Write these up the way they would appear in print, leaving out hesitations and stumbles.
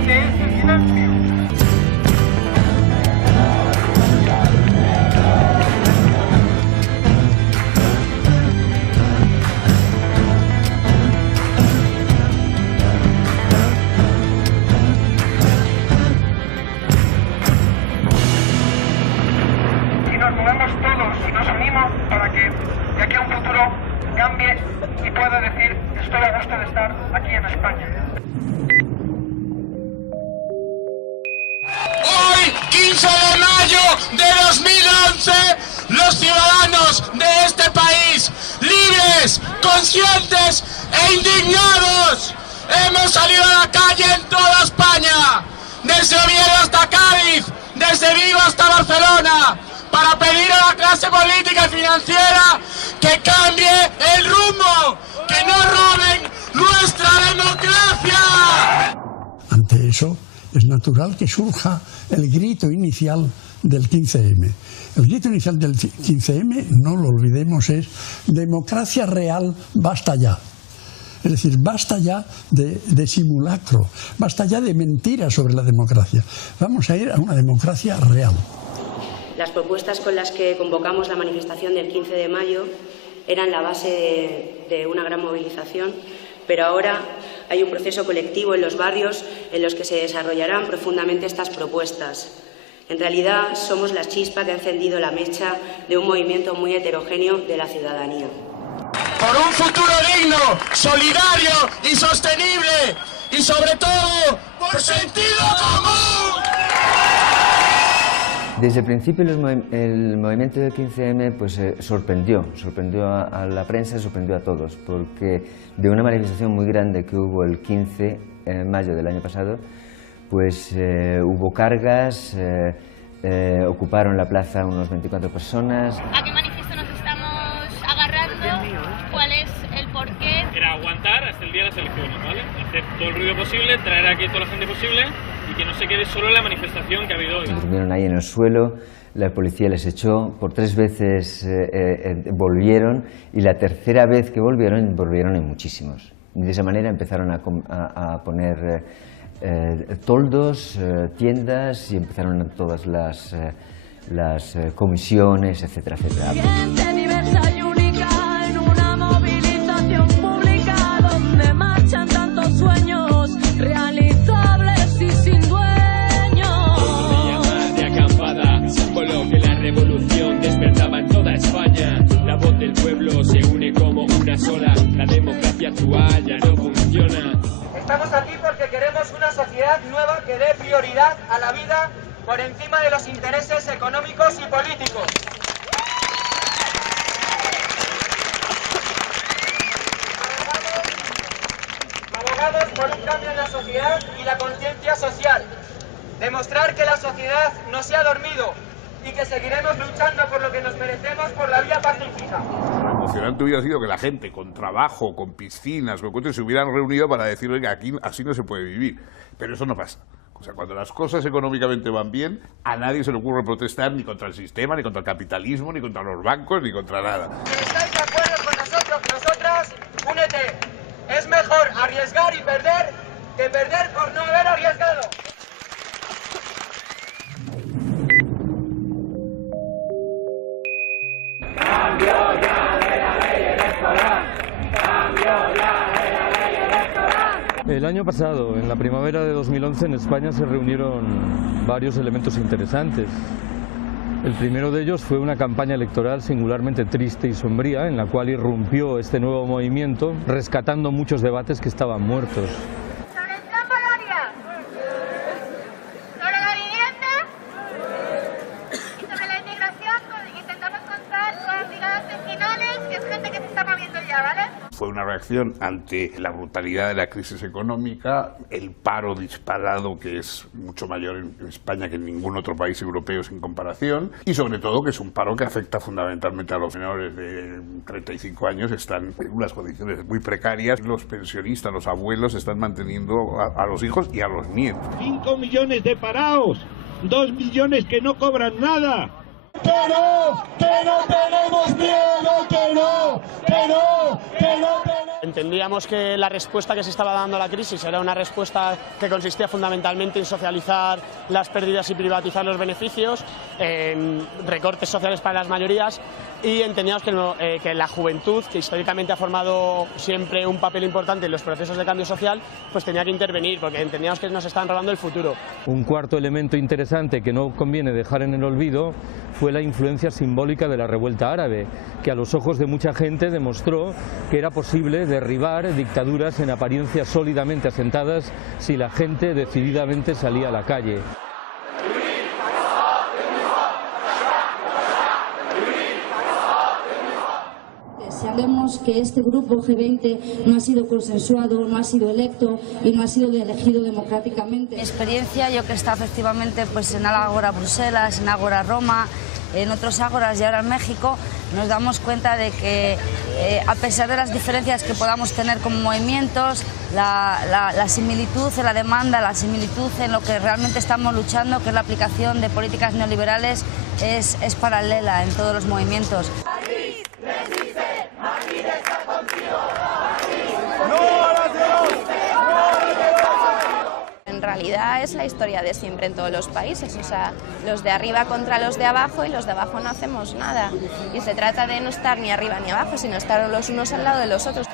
hace el silencio. Todos nos unimos para que de aquí a un futuro cambie y pueda decir estoy a gusto de estar aquí en España. Hoy, 15 de mayo de 2011, los ciudadanos de este país, libres, conscientes e indignados, hemos salido a la calle en toda España, desde Oviedo hasta Cádiz, desde Vigo hasta Barcelona, para pedir a la clase política y financiera que cambie el rumbo, que no roben nuestra democracia. Ante eso, es natural que surja el grito inicial del 15M. El grito inicial del 15M, no lo olvidemos, es democracia real, basta ya. Es decir, basta ya de simulacro, basta ya de mentiras sobre la democracia. Vamos a ir a una democracia real. Las propuestas con las que convocamos la manifestación del 15 de mayo eran la base de una gran movilización, pero ahora hay un proceso colectivo en los barrios en los que se desarrollarán profundamente estas propuestas. En realidad somos la chispa que ha encendido la mecha de un movimiento muy heterogéneo de la ciudadanía. Por un futuro digno, solidario y sostenible, y sobre todo, por sentido común. Desde el principio el movimiento del 15M pues, sorprendió a la prensa, sorprendió a todos, porque de una manifestación muy grande que hubo el 15 de mayo del año pasado, pues hubo cargas, ocuparon la plaza unos 24 personas. ¿A qué manifiesto nos estamos agarrando? ¿Cuál es el porqué? Era aguantar hasta el día de las elecciones, ¿vale? Hacer todo el ruido posible, traer aquí a toda la gente posible y que no se quede solo la manifestación que ha habido hoy. Durmieron ahí en el suelo, la policía les echó, por 3 veces volvieron y la tercera vez que volvieron en muchísimos. Y de esa manera empezaron a poner toldos, tiendas y empezaron todas las comisiones, etcétera, etcétera. Gente diversa y única en una movilización pública donde marchan tantos sueños realizables y sin dueños. De acampada, con lo que la revolución despertaba en toda España. La voz del pueblo se une como una sola. La democracia actual ya no funciona. Estamos aquí porque queremos una sociedad nueva que dé prioridad a la vida por encima de los intereses económicos y políticos. Abogamos por un cambio en la sociedad y la conciencia social. Demostrar que la sociedad no se ha dormido y que seguiremos luchando por lo que nos merecemos por la vía pacífica. Lo emocionante hubiera sido que la gente con trabajo, con piscinas, con coches se hubieran reunido para decir, oiga, aquí así no se puede vivir. Pero eso no pasa. O sea, cuando las cosas económicamente van bien, a nadie se le ocurre protestar ni contra el sistema, ni contra el capitalismo, ni contra los bancos, ni contra nada. Si estáis de acuerdo con nosotros, nosotras, únete. Es mejor arriesgar y perder que perder por no haber arriesgado. Cambio ya de la ley electoral. Cambio ya de la ley electoral. El año pasado, en la primavera de 2011, en España se reunieron varios elementos interesantes. El primero de ellos fue una campaña electoral singularmente triste y sombría, en la cual irrumpió este nuevo movimiento, rescatando muchos debates que estaban muertos. ¿Sobre el plan Bolonia? ¿Sobre la vivienda? ¿Sobre la inmigración? Intentamos contar con brigadas vecinales, que es gente que se está moviendo ya, ¿vale? Fue una reacción ante la brutalidad de la crisis económica, el paro disparado, que es mucho mayor en España que en ningún otro país europeo sin comparación, y sobre todo que es un paro que afecta fundamentalmente a los menores de 35 años, están en unas condiciones muy precarias, los pensionistas, los abuelos están manteniendo a los hijos y a los nietos. 5 millones de parados, 2 millones que no cobran nada. Que no tenemos miedo, que no tenemos. entendíamos que la respuesta que se estaba dando a la crisis era una respuesta que consistía fundamentalmente en socializar las pérdidas y privatizar los beneficios, en recortes sociales para las mayorías, y entendíamos que la juventud, que históricamente ha formado siempre un papel importante en los procesos de cambio social, pues tenía que intervenir, porque entendíamos que nos estaban robando el futuro. Un cuarto elemento interesante que no conviene dejar en el olvido fue la influencia simbólica de la revuelta árabe, que a los ojos de mucha gente demostró que era posible derribar dictaduras en apariencia sólidamente asentadas si la gente decididamente salía a la calle. Sabemos que este grupo G20 no ha sido consensuado, no ha sido electo y no ha sido elegido democráticamente. Mi experiencia, yo que he estado efectivamente pues, en Ágora Bruselas, en Ágora Roma, en otros ágoras y ahora en México, nos damos cuenta de que a pesar de las diferencias que podamos tener como movimientos, la similitud en la demanda, la similitud en lo que realmente estamos luchando, que es la aplicación de políticas neoliberales, es paralela en todos los movimientos. En realidad es la historia de siempre en todos los países, o sea, los de arriba contra los de abajo y los de abajo no hacemos nada. Y se trata de no estar ni arriba ni abajo, sino estar los unos al lado de los otros.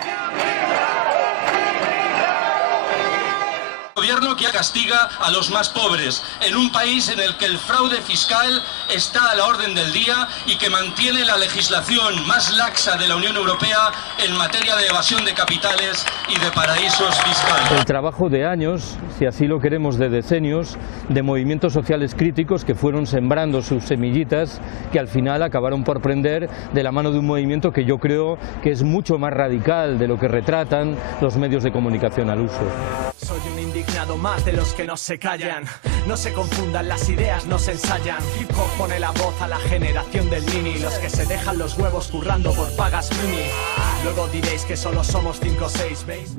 Gobierno que castiga a los más pobres, en un país en el que el fraude fiscal está a la orden del día y que mantiene la legislación más laxa de la Unión Europea en materia de evasión de capitales y de paraísos fiscales. El trabajo de años, si así lo queremos de decenios, de movimientos sociales críticos que fueron sembrando sus semillitas, que al final acabaron por prender de la mano de un movimiento que yo creo que es mucho más radical de lo que retratan los medios de comunicación al uso. Soy un indignado más de los que no se callan. No se confundan, las ideas no se ensayan. Hip hop pone la voz a la generación del mini, los que se dejan los huevos currando por pagas mini. Luego diréis que solo somos 5 o 6, ¿veis?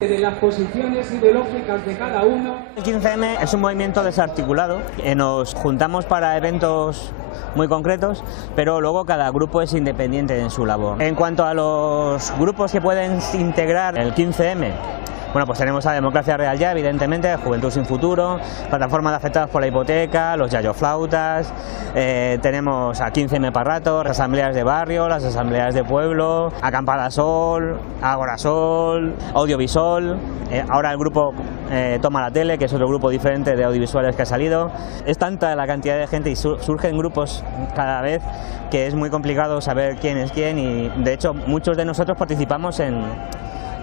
De las posiciones ideológicas de cada uno. El 15M es un movimiento desarticulado. Nos juntamos para eventos muy concretos, pero luego cada grupo es independiente en su labor. En cuanto a los grupos que pueden integrar el 15M, bueno, pues tenemos a Democracia Real Ya, evidentemente, Juventud Sin Futuro, Plataforma de Afectados por la Hipoteca, los Yayoflautas, tenemos a 15M para rato, las asambleas de barrio, las asambleas de pueblo, Acampada Sol, Ágora Sol, Audiovisual, ahora el grupo Toma la Tele, que es otro grupo diferente de audiovisuales que ha salido. Es tanta la cantidad de gente y surgen grupos cada vez que es muy complicado saber quién es quién, y de hecho muchos de nosotros participamos en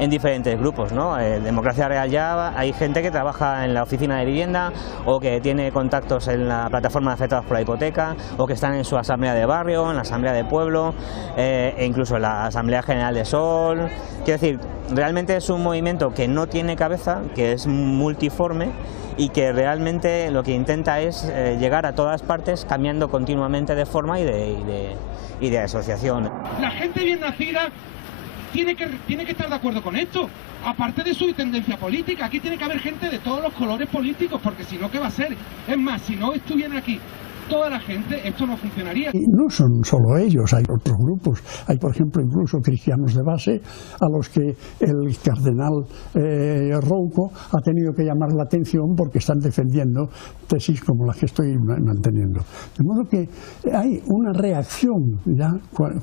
diferentes grupos, ¿no? Democracia Real Ya, hay gente que trabaja en la oficina de vivienda o que tiene contactos en la plataforma de afectados por la hipoteca o que están en su asamblea de barrio, en la asamblea de pueblo e incluso en la asamblea general de Sol. Quiero decir, realmente es un movimiento que no tiene cabeza, que es multiforme y que realmente lo que intenta es llegar a todas partes cambiando continuamente de forma y de asociación. La gente bien nacida tiene que estar de acuerdo con esto, aparte de su tendencia política. Aquí tiene que haber gente de todos los colores políticos, porque si no, ¿qué va a ser? Es más, si no estuvieran aquí toda la gente, esto no funcionaría. Y no son solo ellos, hay otros grupos. Hay, por ejemplo, incluso cristianos de base a los que el cardenal Rouco ha tenido que llamar la atención porque están defendiendo tesis como las que estoy manteniendo. De modo que hay una reacción ya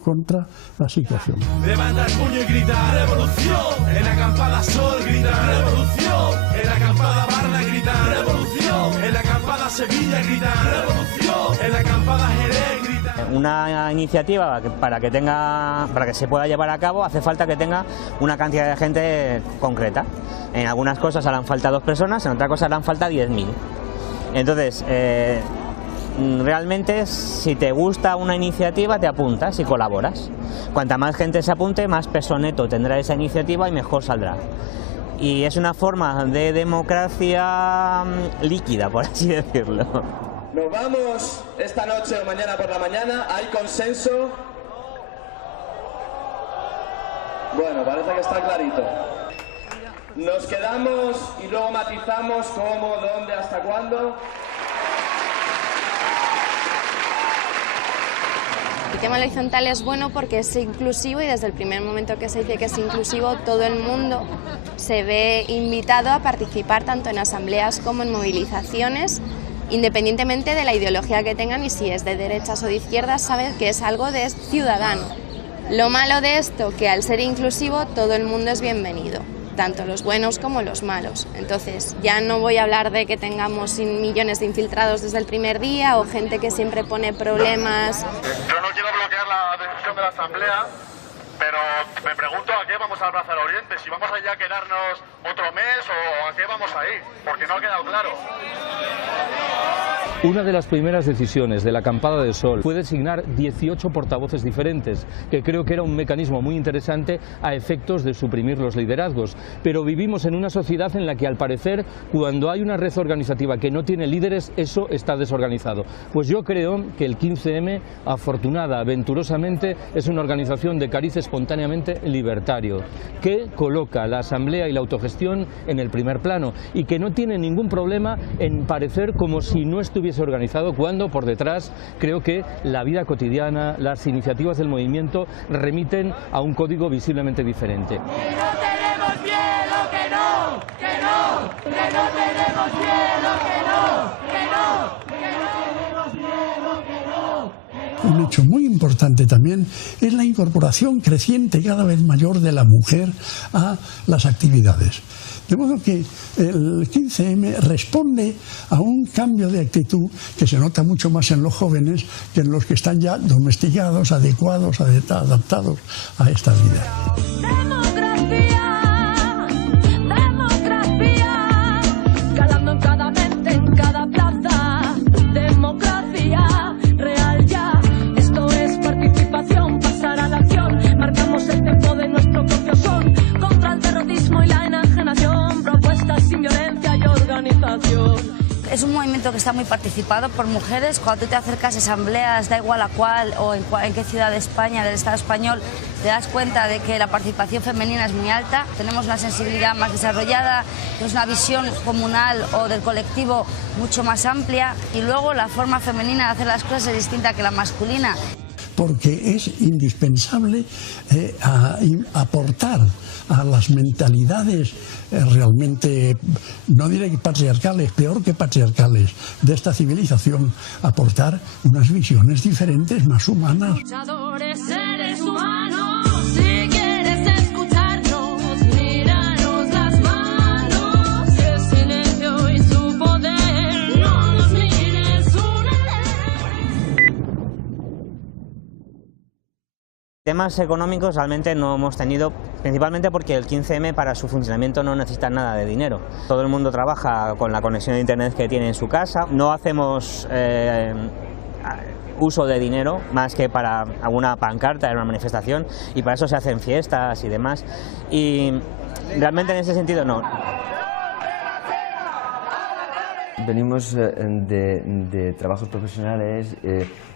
contra la situación. Levanta el puño y grita revolución. En la acampada Sol grita revolución. En la acampada Varna grita revolución. En la acampada Sevilla grita revolución. En la acampada Jerez grita. Una iniciativa para que se pueda llevar a cabo hace falta que tenga una cantidad de gente concreta. En algunas cosas harán falta 2 personas, en otras cosas harán falta 10.000. Entonces, realmente si te gusta una iniciativa te apuntas y colaboras. Cuanta más gente se apunte, más peso neto tendrá esa iniciativa y mejor saldrá. Y es una forma de democracia líquida, por así decirlo. Nos vamos esta noche o mañana por la mañana. ¿Hay consenso? Bueno, parece que está clarito. Nos quedamos y luego matizamos cómo, dónde, hasta cuándo. sistema horizontal es bueno porque es inclusivo y desde el primer momento que se dice que es inclusivo, todo el mundo se ve invitado a participar tanto en asambleas como en movilizaciones, independientemente de la ideología que tengan y si es de derechas o de izquierdas, saben que es algo de ciudadano. Lo malo de esto, que al ser inclusivo todo el mundo es bienvenido, tanto los buenos como los malos. Entonces ya no voy a hablar de que tengamos millones de infiltrados desde el primer día o gente que siempre pone problemas. Yo no quiero bloquear la decisión de la Asamblea, pero me pregunto a qué vamos a abrazar Oriente, si vamos allá a quedarnos otro mes o a qué vamos a ir, porque no ha quedado claro. Una de las primeras decisiones de la Acampada de Sol fue designar 18 portavoces diferentes, que creo que era un mecanismo muy interesante a efectos de suprimir los liderazgos. Pero vivimos en una sociedad en la que, al parecer, cuando hay una red organizativa que no tiene líderes, eso está desorganizado. Pues yo creo que el 15M, afortunada, aventurosamente, es una organización de cariz espontáneamente libertario, que coloca la asamblea y la autogestión en el primer plano y que no tiene ningún problema en parecer como si no estuviese organizado, cuando por detrás creo que la vida cotidiana, las iniciativas del movimiento remiten a un código visiblemente diferente. ¡Que no tenemos miedo, que no! ¡Que no! ¡Que no tenemos miedo, que no! ¡Que no! ¡Que no tenemos miedo, que no! Un hecho muy importante también es la incorporación creciente y cada vez mayor de la mujer a las actividades. De modo que el 15M responde a un cambio de actitud que se nota mucho más en los jóvenes que en los que están ya domesticados, adecuados, adaptados a esta vida. Democracia, calando en cada mente, en cada plaza. Democracia real ya, esto es participación, pasar a la acción. Marcamos el tempo de nuestro propio son, contra el terrorismo y la enajenación, propuestas sin violencia y organización. Es un movimiento que está muy participado por mujeres. Cuando tú te acercas a asambleas, da igual a cuál o en qué ciudad de España, del Estado español, te das cuenta de que la participación femenina es muy alta. Tenemos una sensibilidad más desarrollada, tenemos una visión comunal o del colectivo mucho más amplia, y luego la forma femenina de hacer las cosas es distinta que la masculina. Porque es indispensable aportar a las mentalidades realmente, no diré que patriarcales, peor que patriarcales, de esta civilización, aportar unas visiones diferentes, más humanas. Luchadores, seres humanos, si quieres escucharnos, míranos las manos, el silencio y su poder, no nos mires Temas económicos realmente no hemos tenido, principalmente porque el 15M para su funcionamiento no necesita nada de dinero. Todo el mundo trabaja con la conexión de internet que tiene en su casa, no hacemos uso de dinero más que para alguna pancarta en una manifestación, y para eso se hacen fiestas y demás, y realmente en ese sentido no. Venimos de trabajos profesionales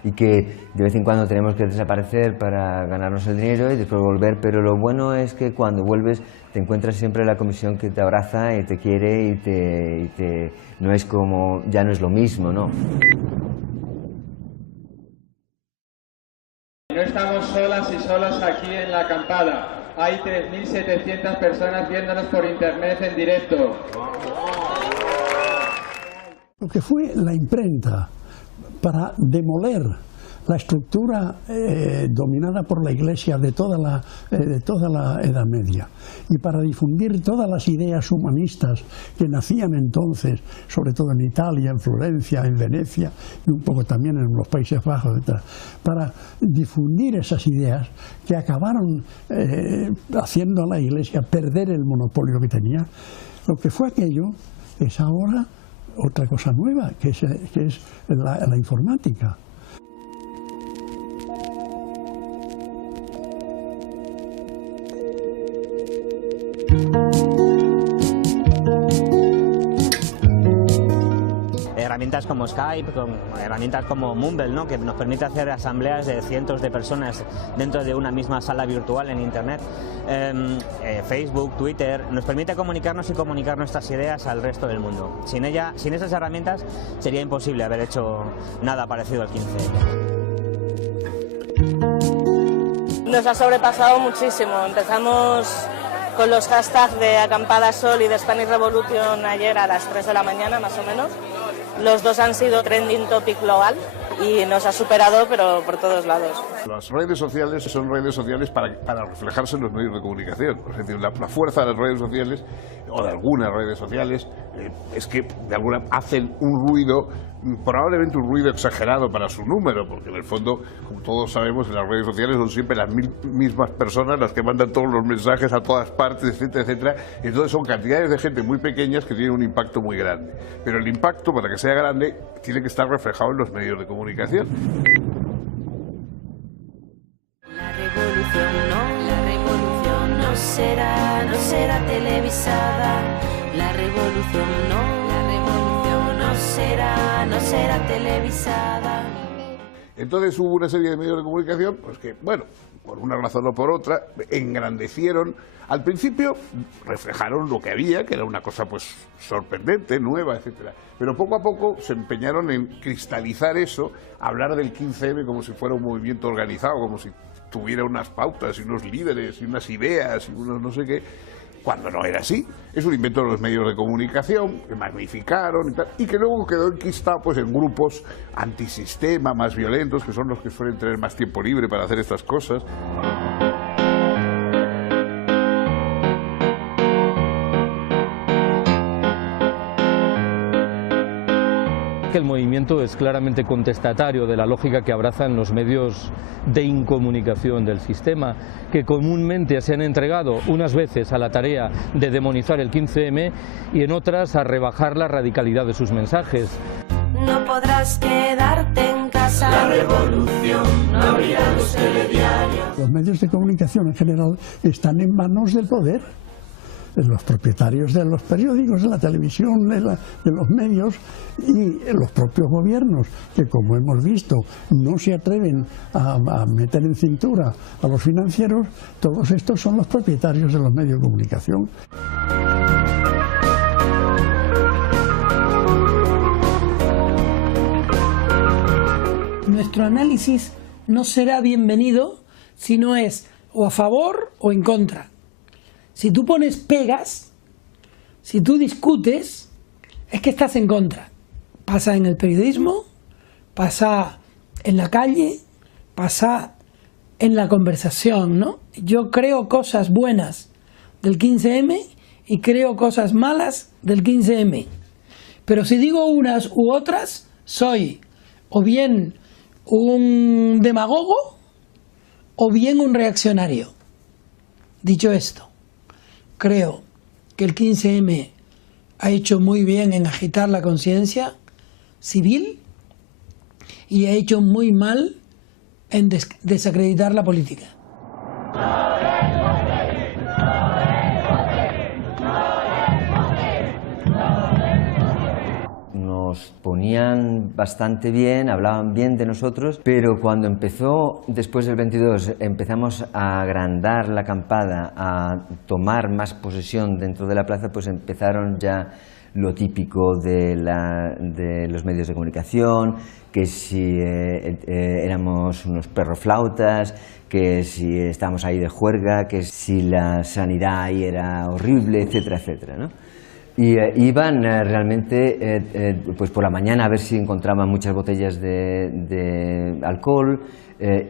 y que de vez en cuando tenemos que desaparecer para ganarnos el dinero y después volver, pero lo bueno es que cuando vuelves te encuentras siempre la comisión que te abraza y te quiere y no es como, ya no es lo mismo, ¿no? No estamos solas y solos aquí en la acampada. Hay 3.700 personas viéndonos por internet en directo. Lo que fue la imprenta para demoler la estructura dominada por la Iglesia de toda la Edad Media, y para difundir todas las ideas humanistas que nacían entonces, sobre todo en Italia, en Florencia, en Venecia y un poco también en los Países Bajos, etc. Para difundir esas ideas que acabaron haciendo a la Iglesia perder el monopolio que tenía. Lo que fue aquello es ahora otra cosa nueva, que es la informática. Herramientas como Skype, herramientas como Mumble, ¿no?, que nos permite hacer asambleas de cientos de personas dentro de una misma sala virtual en Internet. Facebook, Twitter, nos permite comunicarnos y comunicar nuestras ideas al resto del mundo. Sin esas herramientas sería imposible haber hecho nada parecido al 15M. nos ha sobrepasado muchísimo. Empezamos con los hashtags de Acampada Sol y de Spanish Revolution ayer a las 3 de la mañana más o menos. Los dos han sido trending topic global y nos ha superado, pero por todos lados. Las redes sociales son redes sociales para reflejarse en los medios de comunicación. Es decir, la fuerza de las redes sociales, o de algunas redes sociales, es que de alguna hacen un ruido, probablemente un ruido exagerado para su número, porque en el fondo, como todos sabemos, en las redes sociales son siempre las mismas personas las que mandan todos los mensajes a todas partes, etcétera, etcétera. Y entonces son cantidades de gente muy pequeñas que tienen un impacto muy grande. Pero el impacto, para que sea grande, tiene que estar reflejado en los medios de comunicación. La revolución no será televisada. La revolución no será televisada. Entonces hubo una serie de medios de comunicación pues que, bueno, por una razón o por otra, engrandecieron. Al principio reflejaron lo que había, que era una cosa pues sorprendente, nueva, etcétera. Pero poco a poco se empeñaron en cristalizar eso, hablar del 15M como si fuera un movimiento organizado, como si tuviera unas pautas y unos líderes y unas ideas y unos no sé qué, cuando no era así. Es un invento de los medios de comunicación que magnificaron y tal, y que luego quedó enquistado pues en grupos antisistema, más violentos, que son los que suelen tener más tiempo libre para hacer estas cosas. Que el movimiento es claramente contestatario de la lógica que abrazan los medios de incomunicación del sistema, que comúnmente se han entregado unas veces a la tarea de demonizar el 15M y en otras a rebajar la radicalidad de sus mensajes. No podrás quedarte en casa. La revolución no abrirá los telediarios. Los medios de comunicación en general están en manos del poder. Los propietarios de los periódicos, de la televisión, de los medios y los propios gobiernos, que como hemos visto no se atreven a meter en cintura a los financieros. Todos estos son los propietarios de los medios de comunicación. Nuestro análisis no será bienvenido si no es o a favor o en contra. Si tú pones pegas, si tú discutes, es que estás en contra. Pasa en el periodismo, pasa en la calle, pasa en la conversación, ¿no? Yo creo cosas buenas del 15M y creo cosas malas del 15M. Pero si digo unas u otras, soy o bien un demagogo o bien un reaccionario. Dicho esto, creo que el 15M ha hecho muy bien en agitar la conciencia civil y ha hecho muy mal en desacreditar la política. Nos ponían bastante bien, hablaban bien de nosotros, pero cuando empezó, después del 22, empezamos a agrandar la acampada, a tomar más posesión dentro de la plaza, pues empezaron ya lo típico de los medios de comunicación, que si éramos unos perroflautas, que si estábamos ahí de juerga, que si la sanidad ahí era horrible, etcétera, etcétera, ¿no? Y iban realmente pues por la mañana a ver si encontraban muchas botellas de alcohol,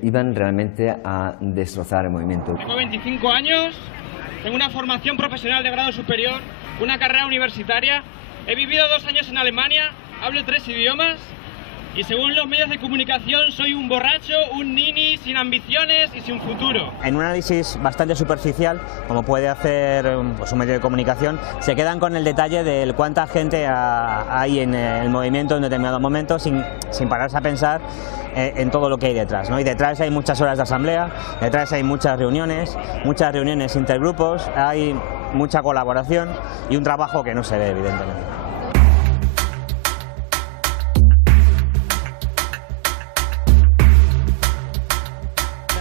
iban realmente a destrozar el movimiento. Tengo 25 años, tengo una formación profesional de grado superior, una carrera universitaria, he vivido 2 años en Alemania, hablo 3 idiomas y según los medios de comunicación soy un borracho, un nini sin ambiciones y sin futuro. En un análisis bastante superficial, como puede hacer pues, un medio de comunicación, se quedan con el detalle de cuánta gente hay en el movimiento en determinado momento sin pararse a pensar en todo lo que hay detrás, ¿no? Y detrás hay muchas horas de asamblea, detrás hay muchas reuniones intergrupos, hay mucha colaboración y un trabajo que no se ve evidentemente.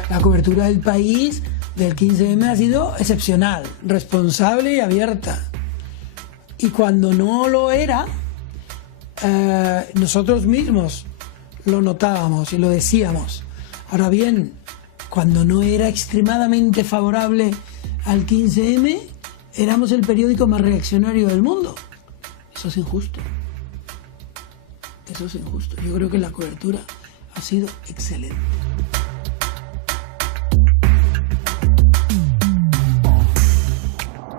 La cobertura del país del 15M ha sido excepcional, responsable y abierta. Y cuando no lo era, nosotros mismos lo notábamos y lo decíamos. Ahora bien, cuando no era extremadamente favorable al 15M, éramos el periódico más reaccionario del mundo. Eso es injusto. Eso es injusto. Yo creo que la cobertura ha sido excelente.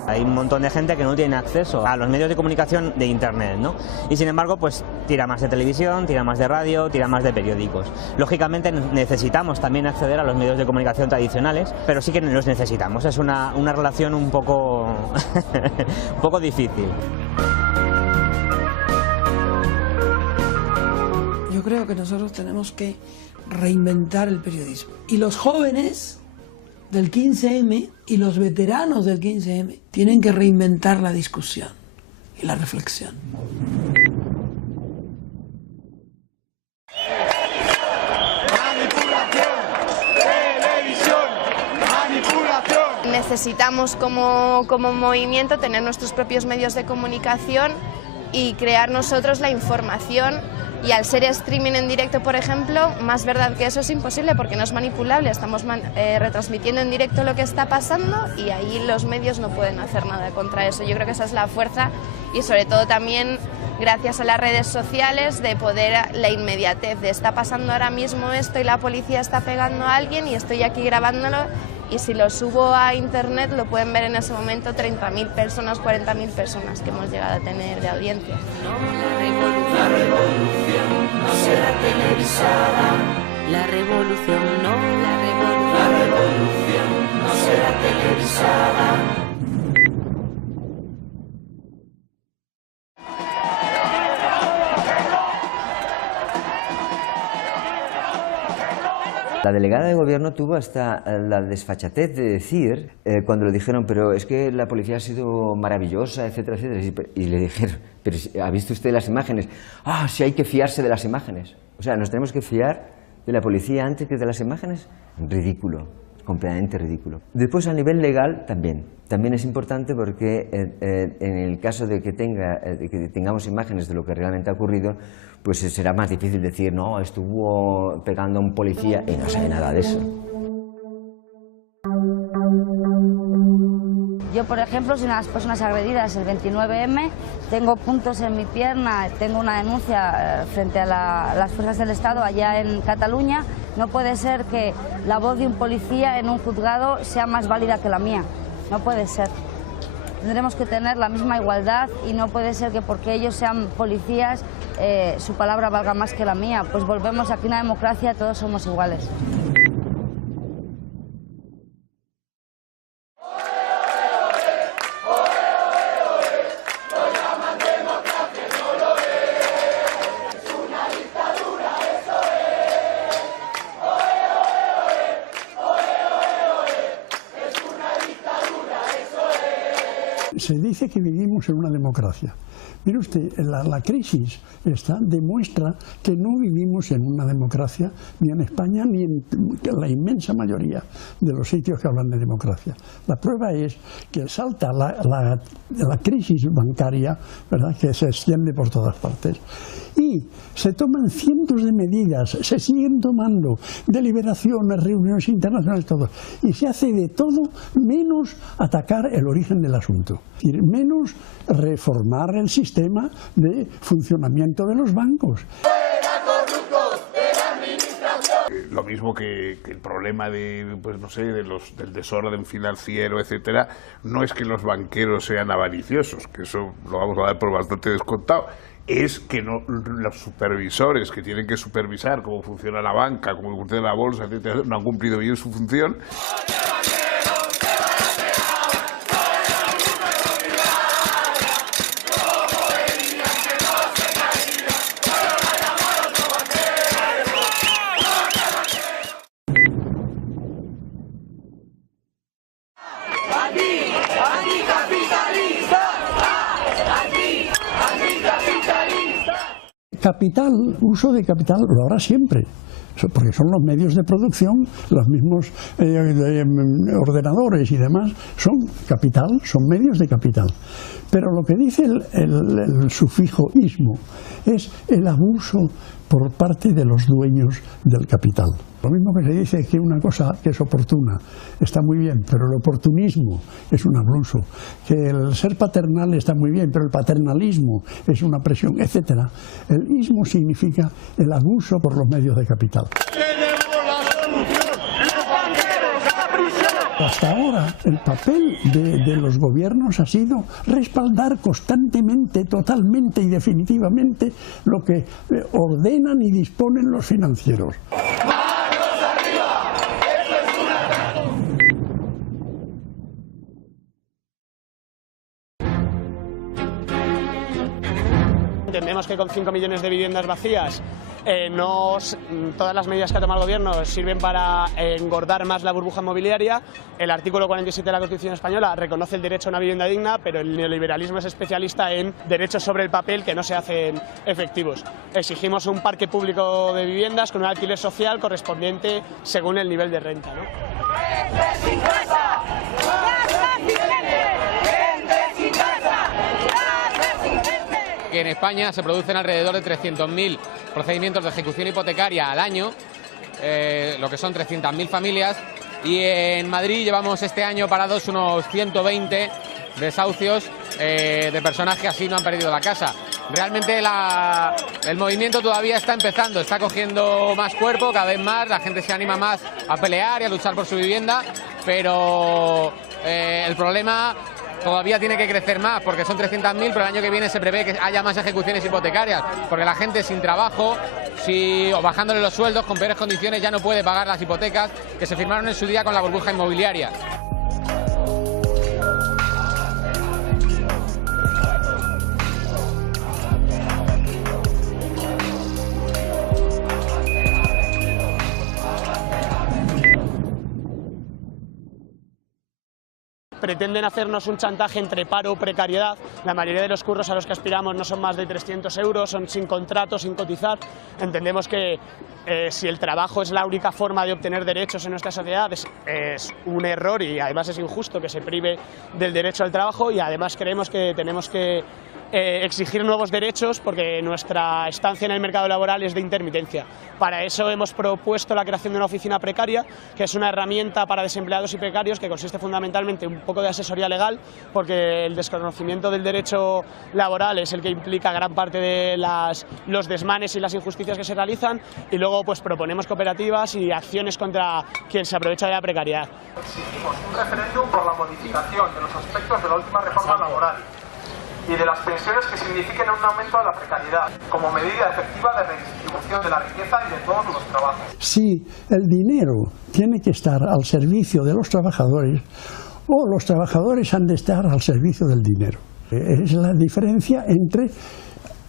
Hay un montón de gente que no tiene acceso a los medios de comunicación de Internet, ¿no? Y sin embargo, pues tira más de televisión, tira más de radio, tira más de periódicos. Lógicamente necesitamos también acceder a los medios de comunicación tradicionales, pero sí que los necesitamos. Es una relación un poco, un poco difícil. Yo creo que nosotros tenemos que reinventar el periodismo. Y los jóvenes del 15M y los veteranos del 15M tienen que reinventar la discusión y la reflexión. Necesitamos como movimiento tener nuestros propios medios de comunicación y crear nosotros la información. Y al ser streaming en directo, por ejemplo, más verdad que eso es imposible porque no es manipulable. Estamos retransmitiendo en directo lo que está pasando y ahí los medios no pueden hacer nada contra eso. Yo creo que esa es la fuerza y sobre todo también gracias a las redes sociales de poder, la inmediatez de está pasando ahora mismo esto y la policía está pegando a alguien y estoy aquí grabándolo y si lo subo a internet lo pueden ver en ese momento 30.000 personas, 40.000 personas que hemos llegado a tener de audiencia. La revolución no será televisada. La revolución no, la revolución no será televisada. La delegada de gobierno tuvo hasta la desfachatez de decir, cuando le dijeron, pero es que la policía ha sido maravillosa, etcétera, etcétera, y le dijeron, pero ¿ha visto usted las imágenes? Ah, sí, hay que fiarse de las imágenes. O sea, ¿nos tenemos que fiar de la policía antes que de las imágenes? Ridículo, completamente ridículo. Después, a nivel legal, también es importante porque en el caso de que tengamos imágenes de lo que realmente ha ocurrido, pues será más difícil decir, no, estuvo pegando a un policía y no sabe nada de eso. Yo, por ejemplo, soy una de las personas agredidas el 29M, tengo puntos en mi pierna, tengo una denuncia frente a las fuerzas del Estado allá en Cataluña. No puede ser que la voz de un policía en un juzgado sea más válida que la mía, no puede ser. Tendremos que tener la misma igualdad y no puede ser que porque ellos sean policías su palabra valga más que la mía. Pues volvemos aquí a una democracia, todos somos iguales. Se dice que vivimos en una democracia. Mire usted, la crisis esta demuestra que no vivimos en una democracia ni en España ni en la inmensa mayoría de los sitios que hablan de democracia. La prueba es que salta la crisis bancaria, ¿verdad?, que se extiende por todas partes. Y se toman cientos de medidas, se siguen tomando deliberaciones, reuniones internacionales, todo. Y se hace de todo menos atacar el origen del asunto. Es decir, menos reformar el sistema de funcionamiento de los bancos. Lo mismo que el problema de, pues no sé, del desorden financiero, etcétera, no es que los banqueros sean avariciosos, que eso lo vamos a dar por bastante descontado. Es que los supervisores que tienen que supervisar cómo funciona la banca, cómo funciona la bolsa, etcétera, no han cumplido bien su función. Capital, uso de capital lo habrá siempre, porque son los medios de producción, los mismos ordenadores y demás, son capital, son medios de capital. Pero lo que dice el sufijo ismo es el abuso por parte de los dueños del capital. Lo mismo que se dice que una cosa que es oportuna está muy bien, pero el oportunismo es un abuso, que el ser paternal está muy bien, pero el paternalismo es una presión, etc. El ismo significa el abuso por los medios de capital. Hasta ahora el papel de los gobiernos ha sido respaldar constantemente, totalmente y definitivamente lo que ordenan y disponen los financieros. Entendemos que con 5 millones de viviendas vacías todas las medidas que ha tomado el Gobierno sirven para engordar más la burbuja inmobiliaria. El artículo 47 de la Constitución española reconoce el derecho a una vivienda digna, pero el neoliberalismo es especialista en derechos sobre el papel que no se hacen efectivos. Exigimos un parque público de viviendas con un alquiler social correspondiente según el nivel de renta, ¿no? Que en España se producen alrededor de 300.000 procedimientos de ejecución hipotecaria al año, lo que son 300.000 familias, y en Madrid llevamos este año parados unos 120 desahucios de personas que así no han perdido la casa. Realmente el movimiento todavía está empezando, está cogiendo más cuerpo, cada vez más, la gente se anima más a pelear y a luchar por su vivienda, pero el problema todavía tiene que crecer más, porque son 300.000, pero el año que viene se prevé que haya más ejecuciones hipotecarias, porque la gente sin trabajo o bajándole los sueldos con peores condiciones ya no puede pagar las hipotecas que se firmaron en su día con la burbuja inmobiliaria. Pretenden hacernos un chantaje entre paro y precariedad. La mayoría de los curros a los que aspiramos no son más de 300 euros, son sin contrato, sin cotizar. Entendemos que si el trabajo es la única forma de obtener derechos en nuestra sociedad, es un error y además es injusto que se prive del derecho al trabajo, y además creemos que tenemos que exigir nuevos derechos porque nuestra estancia en el mercado laboral es de intermitencia. Para eso hemos propuesto la creación de una oficina precaria, que es una herramienta para desempleados y precarios que consiste fundamentalmente en un poco de asesoría legal, porque el desconocimiento del derecho laboral es el que implica gran parte de los desmanes y las injusticias que se realizan, y luego pues proponemos cooperativas y acciones contra quien se aprovecha de la precariedad. Exigimos un referéndum por la modificación de los aspectos de la última reforma laboral y de las pensiones que signifiquen un aumento de la precariedad, como medida efectiva de redistribución de la riqueza y de todos los trabajos. Si el dinero tiene que estar al servicio de los trabajadores, o los trabajadores han de estar al servicio del dinero. Es la diferencia entre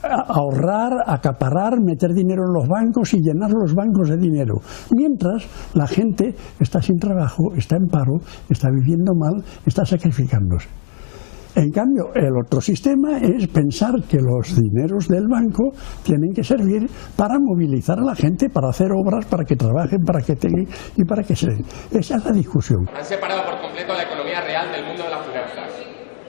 ahorrar, acaparar, meter dinero en los bancos y llenar los bancos de dinero, mientras la gente está sin trabajo, está en paro, está viviendo mal, está sacrificándose. En cambio, el otro sistema es pensar que los dineros del banco tienen que servir para movilizar a la gente, para hacer obras, para que trabajen, para que tengan y para que se den. Esa es la discusión. Han separado por completo la economía real del mundo de las finanzas,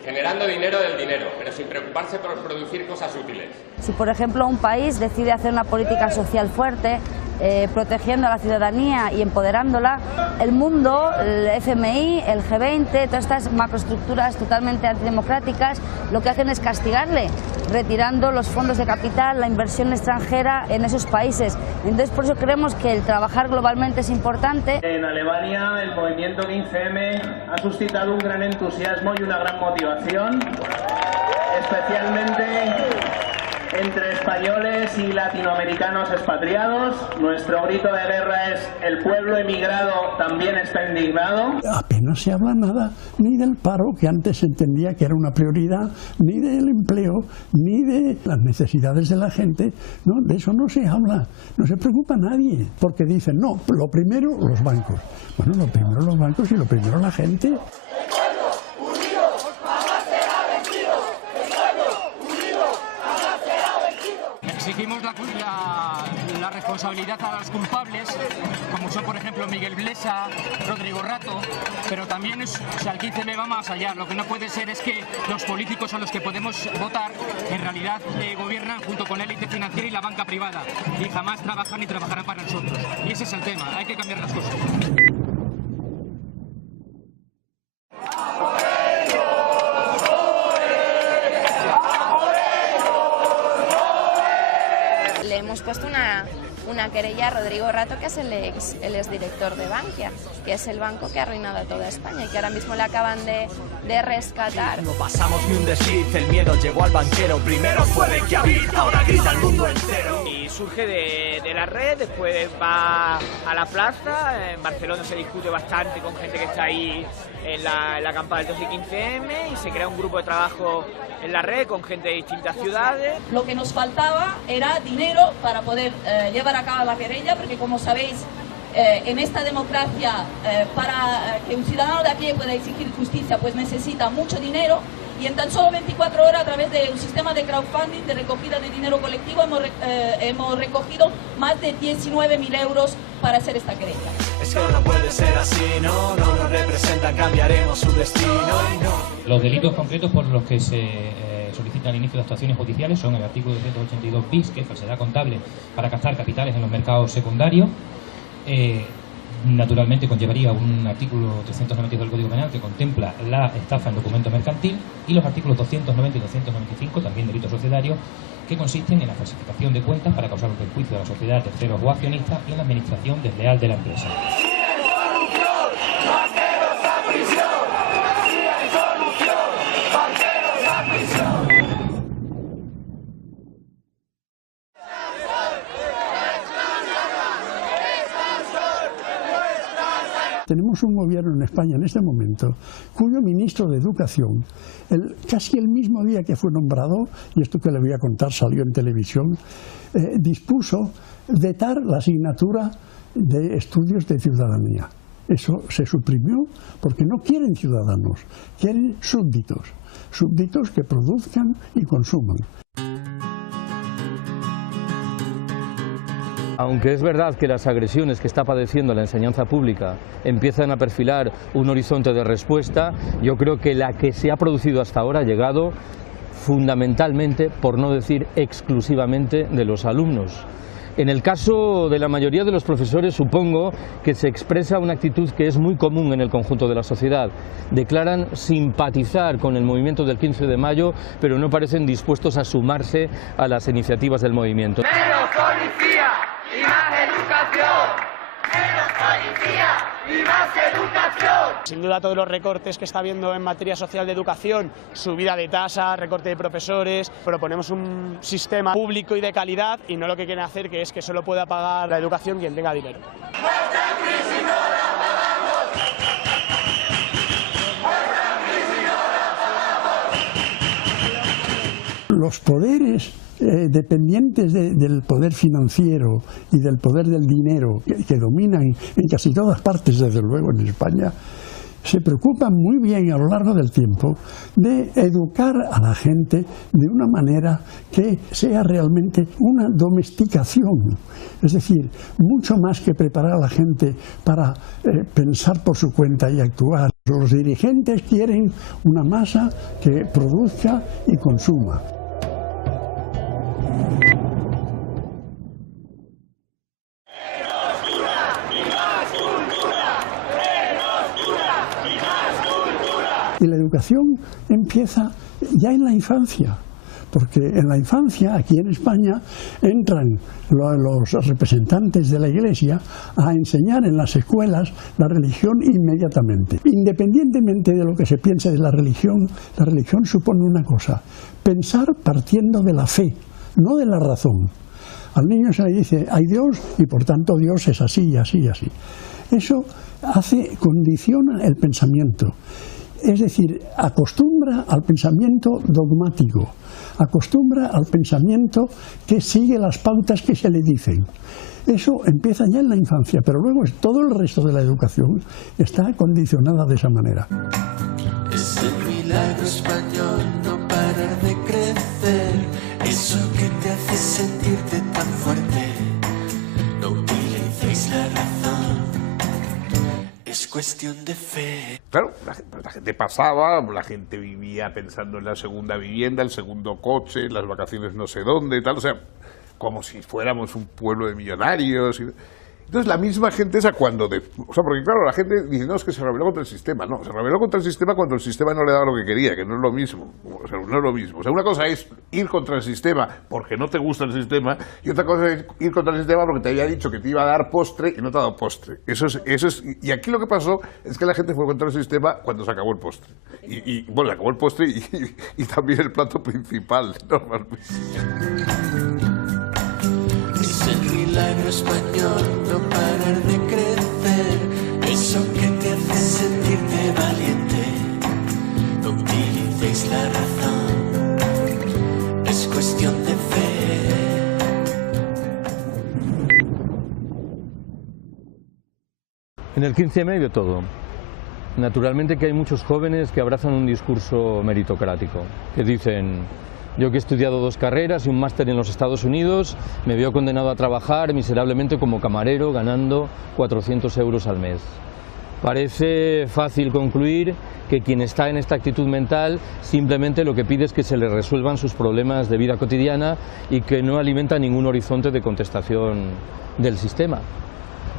generando dinero del dinero, pero sin preocuparse por producir cosas útiles. Si, por ejemplo, un país decide hacer una política social fuerte, protegiendo a la ciudadanía y empoderándola, el mundo, el FMI, el G20, todas estas macroestructuras totalmente antidemocráticas, lo que hacen es castigarle, retirando los fondos de capital, la inversión extranjera en esos países. Entonces, por eso creemos que el trabajar globalmente es importante. En Alemania, el movimiento 15M ha suscitado un gran entusiasmo y una gran motivación, especialmente entre españoles y latinoamericanos expatriados. Nuestro grito de guerra es: el pueblo emigrado también está indignado. Apenas se habla nada, ni del paro, que antes se entendía que era una prioridad, ni del empleo, ni de las necesidades de la gente. No, de eso no se habla, no se preocupa nadie, porque dicen, no, lo primero los bancos. Bueno, lo primero los bancos y lo primero la gente. Exigimos la responsabilidad a los culpables, como son por ejemplo Miguel Blesa, Rodrigo Rato, pero también el 15M va más allá. Lo que no puede ser es que los políticos a los que podemos votar en realidad gobiernan junto con la élite financiera y la banca privada y jamás trabajan ni trabajarán para nosotros. Y ese es el tema, hay que cambiar las cosas. Le hemos puesto una querella a Rodrigo Rato, que es el exdirector de Bankia, que es el banco que ha arruinado a toda España y que ahora mismo le acaban de rescatar. No pasamos ni un desliz, el miedo llegó al banquero. Primero fue Reykjavik, ahora grita el mundo entero. Y surge de la red, después va a la plaza. En Barcelona se discute bastante con gente que está ahí en la acampada del 12 y 15M y se crea un grupo de trabajo en la red con gente de distintas ciudades. Lo que nos faltaba era dinero para poder llevar a cabo la querella, porque como sabéis, en esta democracia, para que un ciudadano de a pie pueda exigir justicia, pues necesita mucho dinero, y en tan solo 24 horas, a través de un sistema de crowdfunding, de recogida de dinero colectivo, hemos recogido más de 19.000 euros para hacer esta querella. Eso no puede ser así, no nos representa, cambiaremos su destino y no. Los delitos concretos por los que se solicita el inicio de actuaciones judiciales son el artículo 282 bis, que es falsedad contable para captar capitales en los mercados secundarios. Naturalmente conllevaría un artículo 392 del Código Penal que contempla la estafa en documento mercantil, y los artículos 290 y 295, también delitos societarios, que consisten en la falsificación de cuentas para causar un perjuicio a la sociedad, terceros o accionistas, y en la administración desleal de la empresa. Tenemos un gobierno en España en este momento cuyo ministro de Educación, casi el mismo día que fue nombrado, y esto que le voy a contar salió en televisión, dispuso vetar la asignatura de estudios de ciudadanía. Eso se suprimió porque no quieren ciudadanos, quieren súbditos, súbditos que produzcan y consuman. Aunque es verdad que las agresiones que está padeciendo la enseñanza pública empiezan a perfilar un horizonte de respuesta, yo creo que la que se ha producido hasta ahora ha llegado fundamentalmente, por no decir exclusivamente, de los alumnos. En el caso de la mayoría de los profesores, supongo que se expresa una actitud que es muy común en el conjunto de la sociedad. Declaran simpatizar con el movimiento del 15 de mayo, pero no parecen dispuestos a sumarse a las iniciativas del movimiento. ¡Menos policía y más educación! ¡Menos policía y más educación! Sin duda todos los recortes que está habiendo en materia social de educación, subida de tasas, recorte de profesores, proponemos un sistema público y de calidad, y no lo que quieren hacer, que es que solo pueda pagar la educación quien tenga dinero. Los poderes dependientes del poder financiero y del poder del dinero que dominan en casi todas partes, desde luego en España, se preocupan muy bien a lo largo del tiempo de educar a la gente de una manera que sea realmente una domesticación. Es decir, mucho más que preparar a la gente para pensar por su cuenta y actuar. Los dirigentes quieren una masa que produzca y consuma. Y la educación empieza ya en la infancia, porque en la infancia, aquí en España, entran los representantes de la Iglesia a enseñar en las escuelas la religión inmediatamente. Independientemente de lo que se piense de la religión supone una cosa: pensar partiendo de la fe, no de la razón. Al niño se le dice, hay Dios y por tanto Dios es así y así y así. Eso condiciona el pensamiento. Es decir, acostumbra al pensamiento dogmático, acostumbra al pensamiento que sigue las pautas que se le dicen. Eso empieza ya en la infancia, pero luego todo el resto de la educación está condicionada de esa manera. Es el milagro español no parar de crecer, eso que te hace sentirte tan fuerte, cuestión de fe. Claro, la gente pasaba, la gente vivía pensando en la segunda vivienda, el segundo coche, las vacaciones no sé dónde, tal, o sea, como si fuéramos un pueblo de millonarios. Entonces la misma gente esa cuando... porque claro, la gente dice, no, es que se rebeló contra el sistema. No, se rebeló contra el sistema cuando el sistema no le daba lo que quería, que no es lo mismo. O sea, no es lo mismo. O sea, una cosa es ir contra el sistema porque no te gusta el sistema, y otra cosa es ir contra el sistema porque te había dicho que te iba a dar postre y no te ha dado postre. Y aquí lo que pasó es que la gente fue contra el sistema cuando se acabó el postre. Bueno, se acabó el postre y también el plato principal, normalmente. El milagro español, no parar de crecer, eso que te hace sentirte valiente. No utilicéis la razón, es cuestión de fe. En el 15M hay de todo. Naturalmente que hay muchos jóvenes que abrazan un discurso meritocrático, que dicen: yo que he estudiado 2 carreras y un máster en los Estados Unidos, me veo condenado a trabajar miserablemente como camarero ganando 400 euros al mes. Parece fácil concluir que quien está en esta actitud mental simplemente lo que pide es que se le resuelvan sus problemas de vida cotidiana y que no alimenta ningún horizonte de contestación del sistema.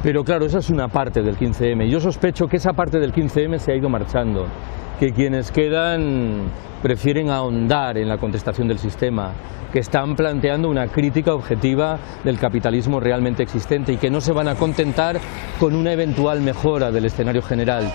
Pero claro, esa es una parte del 15M. Yo sospecho que esa parte del 15M se ha ido marchando, que quienes quedan prefieren ahondar en la contestación del sistema, que están planteando una crítica objetiva del capitalismo realmente existente y que no se van a contentar con una eventual mejora del escenario general.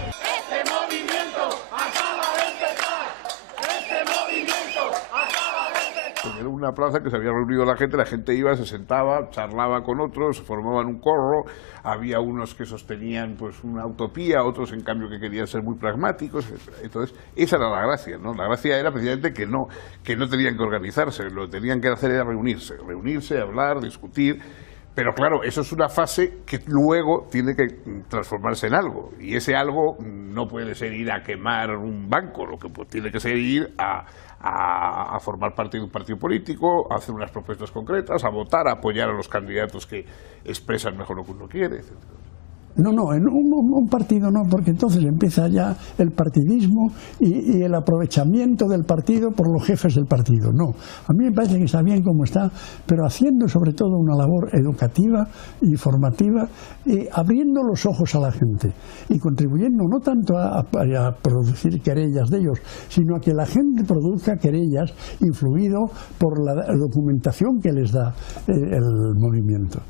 Era una plaza que se había reunido la gente iba, se sentaba, charlaba con otros, formaban un corro, había unos que sostenían pues una utopía, otros en cambio que querían ser muy pragmáticos. Entonces esa era la gracia, ¿no? La gracia era precisamente que no tenían que organizarse, lo que tenían que hacer era reunirse, hablar, discutir. Pero claro, eso es una fase que luego tiene que transformarse en algo, y ese algo no puede ser ir a quemar un banco, lo que tiene que ser ir a formar parte de un partido político, a hacer unas propuestas concretas, a votar, a apoyar a los candidatos que expresan mejor lo que uno quiere, etc. No, en un partido no, porque entonces empieza ya el partidismo y el aprovechamiento del partido por los jefes del partido. No, a mí me parece que está bien como está, pero haciendo sobre todo una labor educativa y formativa, y abriendo los ojos a la gente y contribuyendo no tanto a producir querellas de ellos, sino a que la gente produzca querellas influido por la documentación que les da el movimiento.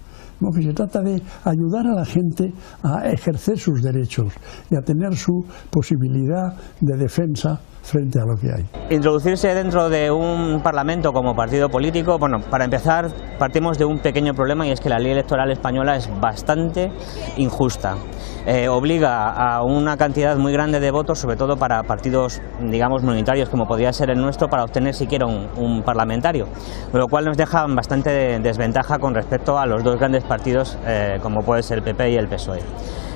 No, que se trata de ayudar a la gente a ejercer sus derechos y a tener su posibilidad de defensa frente a lo que hay. Introducirse dentro de un parlamento como partido político, bueno, para empezar partimos de un pequeño problema, y es que la ley electoral española es bastante injusta. Obliga a una cantidad muy grande de votos, sobre todo para partidos, digamos, minoritarios, como podría ser el nuestro, para obtener siquiera un parlamentario, lo cual nos deja en bastante desventaja con respecto a los 2 grandes partidos, como puede ser el PP y el PSOE.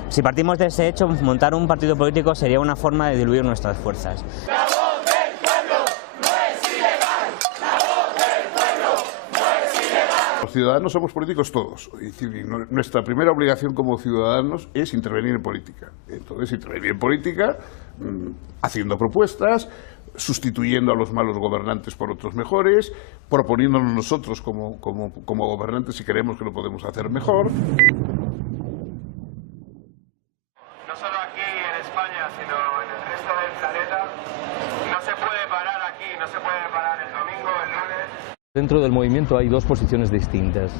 Si partimos de ese hecho, montar un partido político sería una forma de diluir nuestras fuerzas. La voz del pueblo no es ilegal. La voz del pueblo no es ilegal. Los ciudadanos somos políticos todos. Es decir, nuestra primera obligación como ciudadanos es intervenir en política. Entonces, intervenir en política haciendo propuestas, sustituyendo a los malos gobernantes por otros mejores, proponiéndonos nosotros como gobernantes si creemos que lo podemos hacer mejor. Sino en el resto del planeta. No se puede parar aquí, no se puede parar el domingo, el lunes. Dentro del movimiento hay 2 posiciones distintas.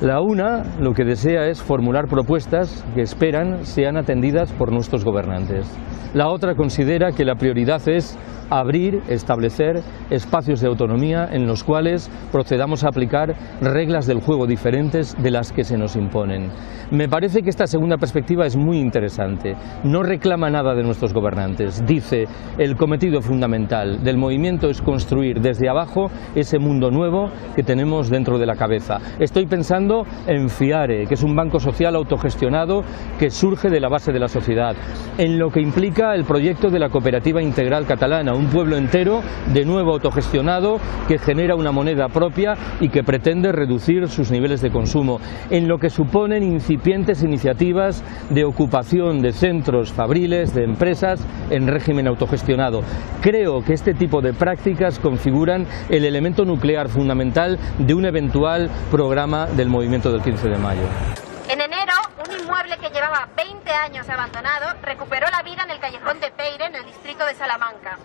La una lo que desea es formular propuestas que esperan sean atendidas por nuestros gobernantes. La otra considera que la prioridad es abrir, establecer espacios de autonomía en los cuales procedamos a aplicar reglas del juego diferentes de las que se nos imponen. Me parece que esta segunda perspectiva es muy interesante. No reclama nada de nuestros gobernantes. Dice, el cometido fundamental del movimiento es construir desde abajo ese mundo nuevo que tenemos dentro de la cabeza. Estoy pensando trabajando en FIARE, que es un banco social autogestionado que surge de la base de la sociedad, en lo que implica el proyecto de la Cooperativa Integral Catalana, un pueblo entero de nuevo autogestionado que genera una moneda propia y que pretende reducir sus niveles de consumo, en lo que suponen incipientes iniciativas de ocupación de centros fabriles, de empresas en régimen autogestionado. Creo que este tipo de prácticas configuran el elemento nuclear fundamental de un eventual programa del movimiento del 15 de mayo. En enero, un inmueble que llevaba 20 años abandonado recuperó la vida en el callejón de Peire, en el distrito de Salamanca.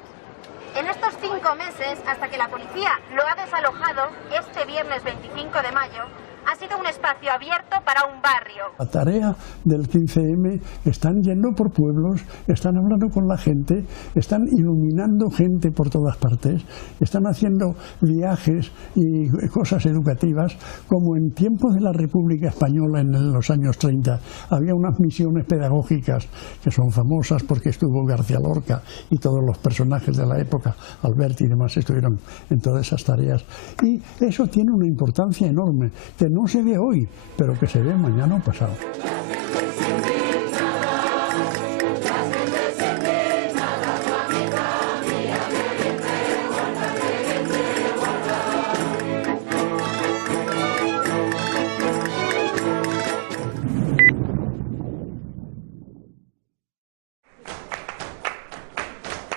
En estos 5 meses, hasta que la policía lo ha desalojado, este viernes 25 de mayo, ha sido un espacio abierto para un barrio. La tarea del 15M, están yendo por pueblos, están hablando con la gente, están iluminando gente por todas partes, están haciendo viajes y cosas educativas, como en tiempos de la República Española en los años 30 había unas misiones pedagógicas que son famosas porque estuvo García Lorca y todos los personajes de la época, Alberti y demás, estuvieron en todas esas tareas, y eso tiene una importancia enorme que no se ve hoy, pero que se ve mañana o pasado.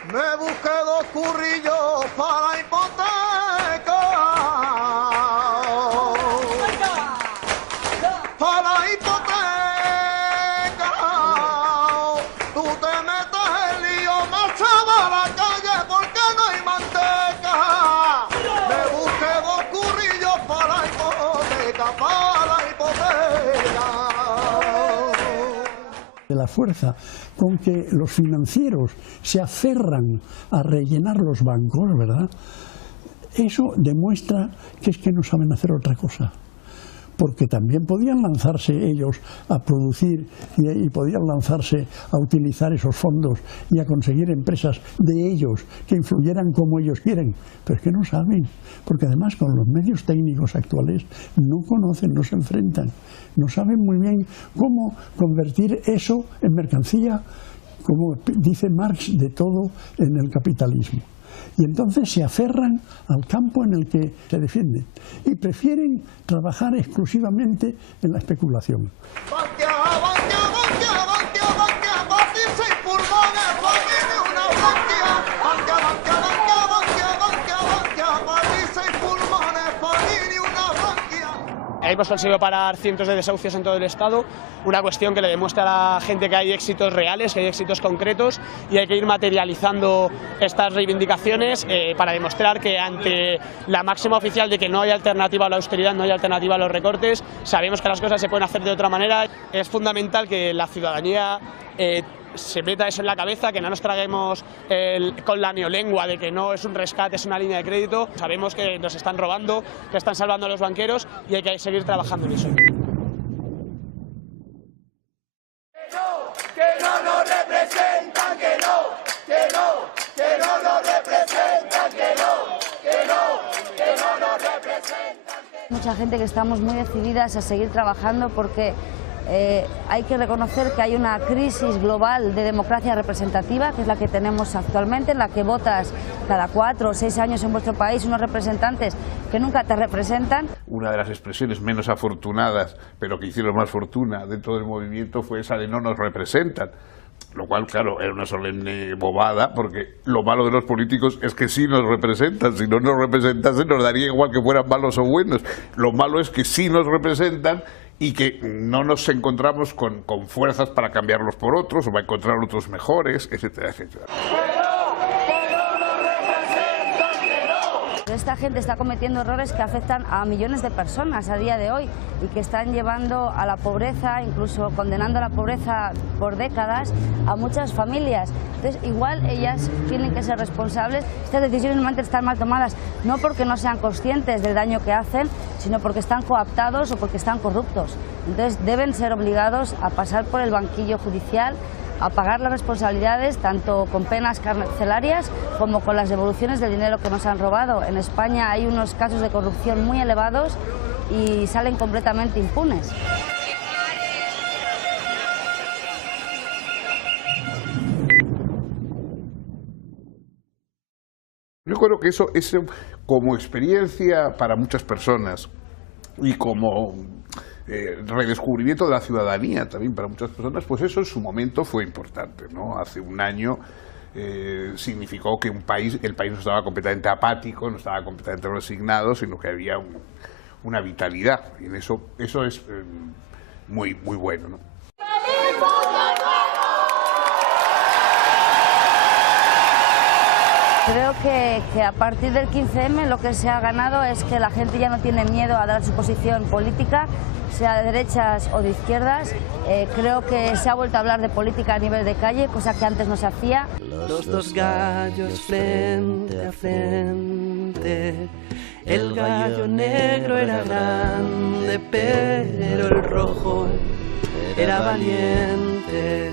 Me busqué 2 currillos para hipoteca. Para hipoteca. Tú te metes el lío, marchaba a la calle porque no hay manteca. Me busqué 2 currillos para hipoteca, De la fuerza con que los financieros se aferran a rellenar los bancos, ¿verdad? Eso demuestra que es que no saben hacer otra cosa. Porque también podían lanzarse ellos a producir y podían lanzarse a utilizar esos fondos y a conseguir empresas de ellos que influyeran como ellos quieren, pero es que no saben, porque además con los medios técnicos actuales no conocen, no se enfrentan, no saben muy bien cómo convertir eso en mercancía, como dice Marx, de todo en el capitalismo. Y entonces se aferran al campo en el que se defienden y prefieren trabajar exclusivamente en la especulación. Hemos conseguido parar cientos de desahucios en todo el Estado, una cuestión que le demuestra a la gente que hay éxitos reales, que hay éxitos concretos, y hay que ir materializando estas reivindicaciones para demostrar que ante la máxima oficial de que no hay alternativa a la austeridad, no hay alternativa a los recortes, sabemos que las cosas se pueden hacer de otra manera. Es fundamental que la ciudadanía se meta eso en la cabeza, que no nos traguemos con la neolengua de que no es un rescate, es una línea de crédito. Sabemos que nos están robando, que están salvando a los banqueros y hay que seguir trabajando en eso. Que no nos representan, que no nos representan, que no nos representan. Mucha gente que estamos muy decididas a seguir trabajando porque hay que reconocer que hay una crisis global de democracia representativa, que es la que tenemos actualmente, en la que votas cada 4 o 6 años en vuestro país unos representantes que nunca te representan. Una de las expresiones menos afortunadas, pero que hicieron más fortuna dentro del movimiento, fue esa de no nos representan. Lo cual, claro, era una solemne bobada, porque lo malo de los políticos es que sí nos representan. Si no nos representasen, nos daría igual que fueran malos o buenos. Lo malo es que sí nos representan y que no nos encontramos con fuerzas para cambiarlos por otros o para encontrar otros mejores, etcétera, etcétera. Esta gente está cometiendo errores que afectan a millones de personas a día de hoy y que están llevando a la pobreza, incluso condenando a la pobreza por décadas a muchas familias. Entonces, igual ellas tienen que ser responsables. Estas decisiones normalmente están mal tomadas, no porque no sean conscientes del daño que hacen, sino porque están coaptados o porque están corruptos. Entonces, deben ser obligados a pasar por el banquillo judicial, a pagar las responsabilidades, tanto con penas carcelarias como con las devoluciones del dinero que nos han robado. En España hay unos casos de corrupción muy elevados y salen completamente impunes. Yo creo que eso es como experiencia para muchas personas y como redescubrimiento de la ciudadanía también para muchas personas, pues eso en su momento fue importante, ¿no? Hace un año significó que el país no estaba completamente apático, no estaba completamente resignado, sino que había una vitalidad, y eso es muy bueno, ¿no? Creo que a partir del 15M lo que se ha ganado es que la gente ya no tiene miedo a dar su posición política, sea de derechas o de izquierdas. Creo que se ha vuelto a hablar de política a nivel de calle, cosa que antes no se hacía. Los dos gallos frente a frente, el gallo negro era grande, pero el rojo era valiente.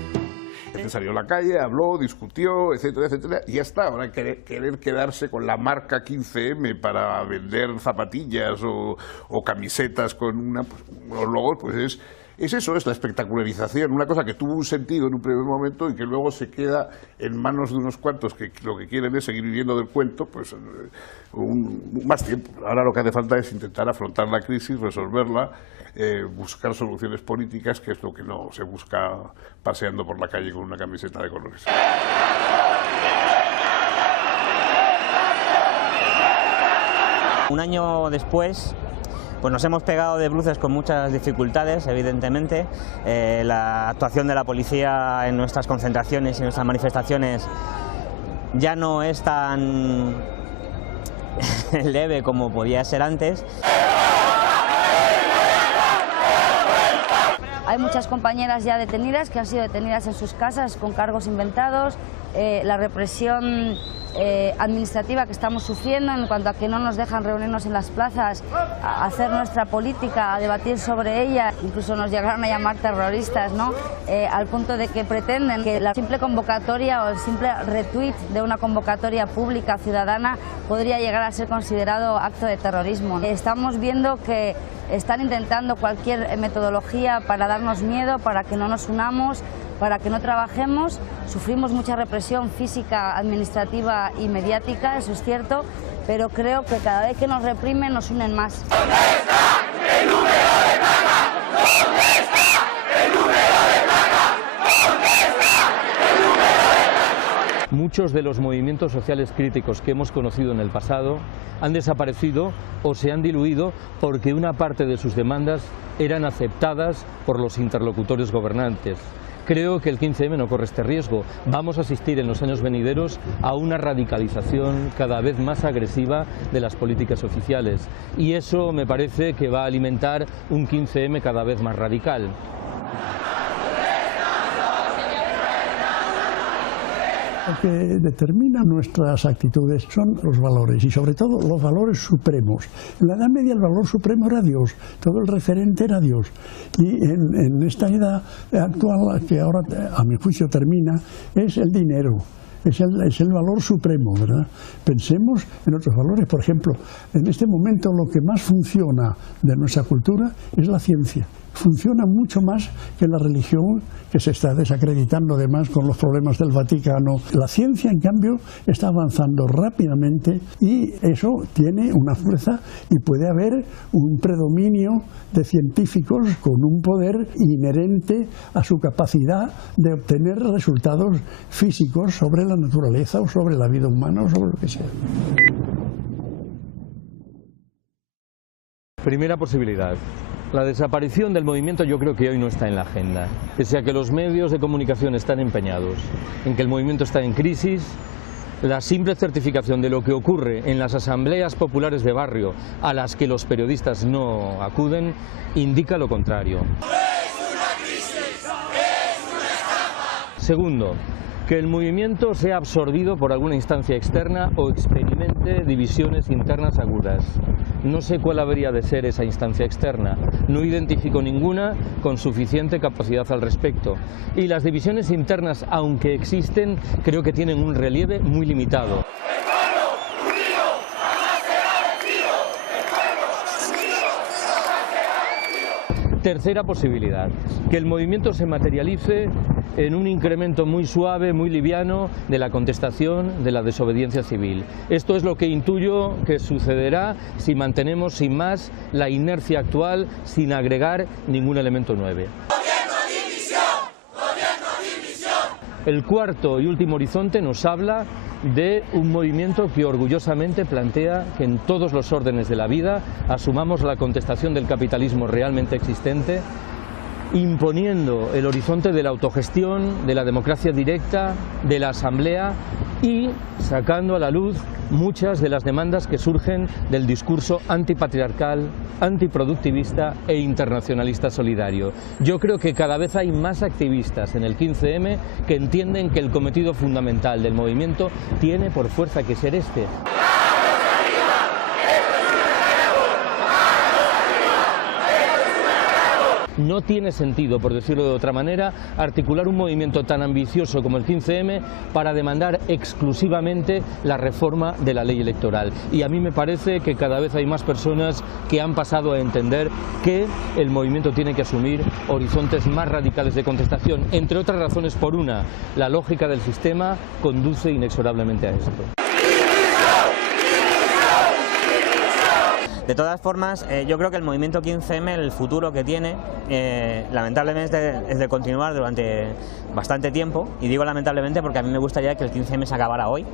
Salió a la calle, habló, discutió, etcétera, etcétera, y ya está. Ahora querer quedarse con la marca 15M para vender zapatillas o camisetas con unos logos, pues es eso, es la espectacularización, una cosa que tuvo un sentido en un primer momento y que luego se queda en manos de unos cuantos que lo que quieren es seguir viviendo del cuento, pues más tiempo. Ahora lo que hace falta es intentar afrontar la crisis, resolverla, buscar soluciones políticas, que es lo que no se busca paseando por la calle con una camiseta de colores. Un año después, pues nos hemos pegado de bruces con muchas dificultades, evidentemente. La actuación de la policía en nuestras concentraciones y en nuestras manifestaciones ya no es tan leve como podía ser antes. Hay muchas compañeras ya detenidas que han sido detenidas en sus casas con cargos inventados. La represión administrativa que estamos sufriendo en cuanto a que no nos dejan reunirnos en las plazas, a hacer nuestra política, a debatir sobre ella, incluso nos llegaron a llamar terroristas, ¿no? Al punto de que pretenden que la simple convocatoria o el simple retweet de una convocatoria pública ciudadana podría llegar a ser considerado acto de terrorismo. Estamos viendo que están intentando cualquier metodología para darnos miedo, para que no nos unamos, para que no trabajemos. Sufrimos mucha represión física, administrativa y mediática, eso es cierto, pero creo que cada vez que nos reprimen nos unen más. ¿Dónde está el número de placa? ¿Dónde está el número de placa? ¿Dónde está el número de placa? Muchos de los movimientos sociales críticos que hemos conocido en el pasado han desaparecido o se han diluido porque una parte de sus demandas eran aceptadas por los interlocutores gobernantes. Creo que el 15M no corre este riesgo. Vamos a asistir en los años venideros a una radicalización cada vez más agresiva de las políticas oficiales y eso me parece que va a alimentar un 15M cada vez más radical. Lo que determina nuestras actitudes son los valores y sobre todo los valores supremos. En la Edad Media el valor supremo era Dios, todo el referente era Dios. Y en esta edad actual, que ahora a mi juicio termina, es el dinero. Es el valor supremo, ¿verdad? Pensemos en otros valores. Por ejemplo, en este momento lo que más funciona de nuestra cultura es la ciencia. Funciona mucho más que la religión, que se está desacreditando además con los problemas del Vaticano. La ciencia, en cambio, está avanzando rápidamente y eso tiene una fuerza y puede haber un predominio de científicos con un poder inherente a su capacidad de obtener resultados físicos sobre la naturaleza o sobre la vida humana o sobre lo que sea. Primera posibilidad. La desaparición del movimiento yo creo que hoy no está en la agenda, pese a que los medios de comunicación están empeñados en que el movimiento está en crisis. La simple certificación de lo que ocurre en las asambleas populares de barrio a las que los periodistas no acuden indica lo contrario. Segundo, que el movimiento sea absorbido por alguna instancia externa o experimente divisiones internas agudas. No sé cuál habría de ser esa instancia externa, no identifico ninguna con suficiente capacidad al respecto. Y las divisiones internas, aunque existen, creo que tienen un relieve muy limitado. Tercera posibilidad, que el movimiento se materialice en un incremento muy suave, muy liviano de la contestación, de la desobediencia civil. Esto es lo que intuyo que sucederá si mantenemos sin más la inercia actual sin agregar ningún elemento nuevo. El cuarto y último horizonte nos habla de un movimiento que orgullosamente plantea que en todos los órdenes de la vida asumamos la contestación del capitalismo realmente existente, imponiendo el horizonte de la autogestión, de la democracia directa, de la asamblea y sacando a la luz muchas de las demandas que surgen del discurso antipatriarcal, antiproductivista e internacionalista solidario. Yo creo que cada vez hay más activistas en el 15M que entienden que el cometido fundamental del movimiento tiene por fuerza que ser este. No tiene sentido, por decirlo de otra manera, articular un movimiento tan ambicioso como el 15M para demandar exclusivamente la reforma de la ley electoral. Y a mí me parece que cada vez hay más personas que han pasado a entender que el movimiento tiene que asumir horizontes más radicales de contestación, entre otras razones por una, la lógica del sistema conduce inexorablemente a esto. De todas formas, yo creo que el movimiento 15M, el futuro que tiene, lamentablemente es de continuar durante bastante tiempo, y digo lamentablemente porque a mí me gustaría que el 15M se acabara hoy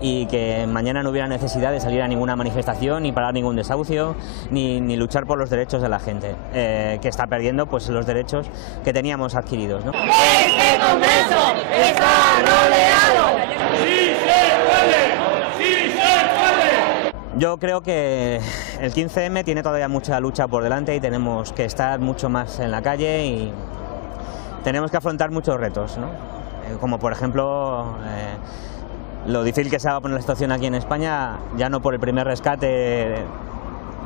y que mañana no hubiera necesidad de salir a ninguna manifestación, ni parar ningún desahucio, ni luchar por los derechos de la gente, que está perdiendo pues los derechos que teníamos adquiridos, ¿no? ¡Este Congreso está rodeado! ¡Sí se puede! ¡Sí se puede! Yo creo que el 15M tiene todavía mucha lucha por delante y tenemos que estar mucho más en la calle y tenemos que afrontar muchos retos, ¿no? Como por ejemplo lo difícil que se va a poner la situación aquí en España, ya no por el primer rescate,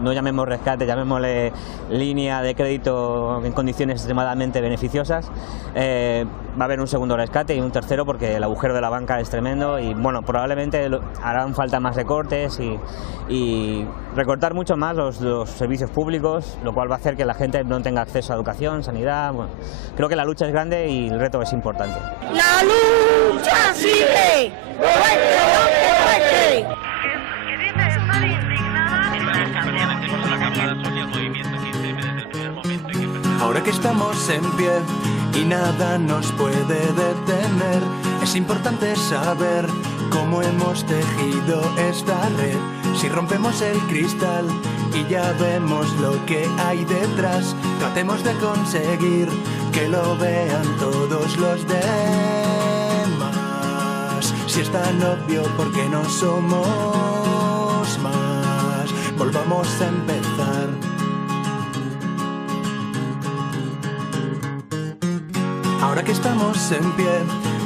no llamemos rescate, llamémosle línea de crédito en condiciones extremadamente beneficiosas. Va a haber un segundo rescate y un tercero porque el agujero de la banca es tremendo y bueno, probablemente harán falta más recortes y recortar mucho más los servicios públicos, lo cual va a hacer que la gente no tenga acceso a educación, sanidad. Bueno, creo que la lucha es grande y el reto es importante. ¡La lucha sigue! Ahora que estamos en pie y nada nos puede detener, es importante saber cómo hemos tejido esta red. Si rompemos el cristal y ya vemos lo que hay detrás, tratemos de conseguir que lo vean todos los demás. Si es tan obvio, ¿por qué no somos más? Volvamos a empezar. Ahora que estamos en pie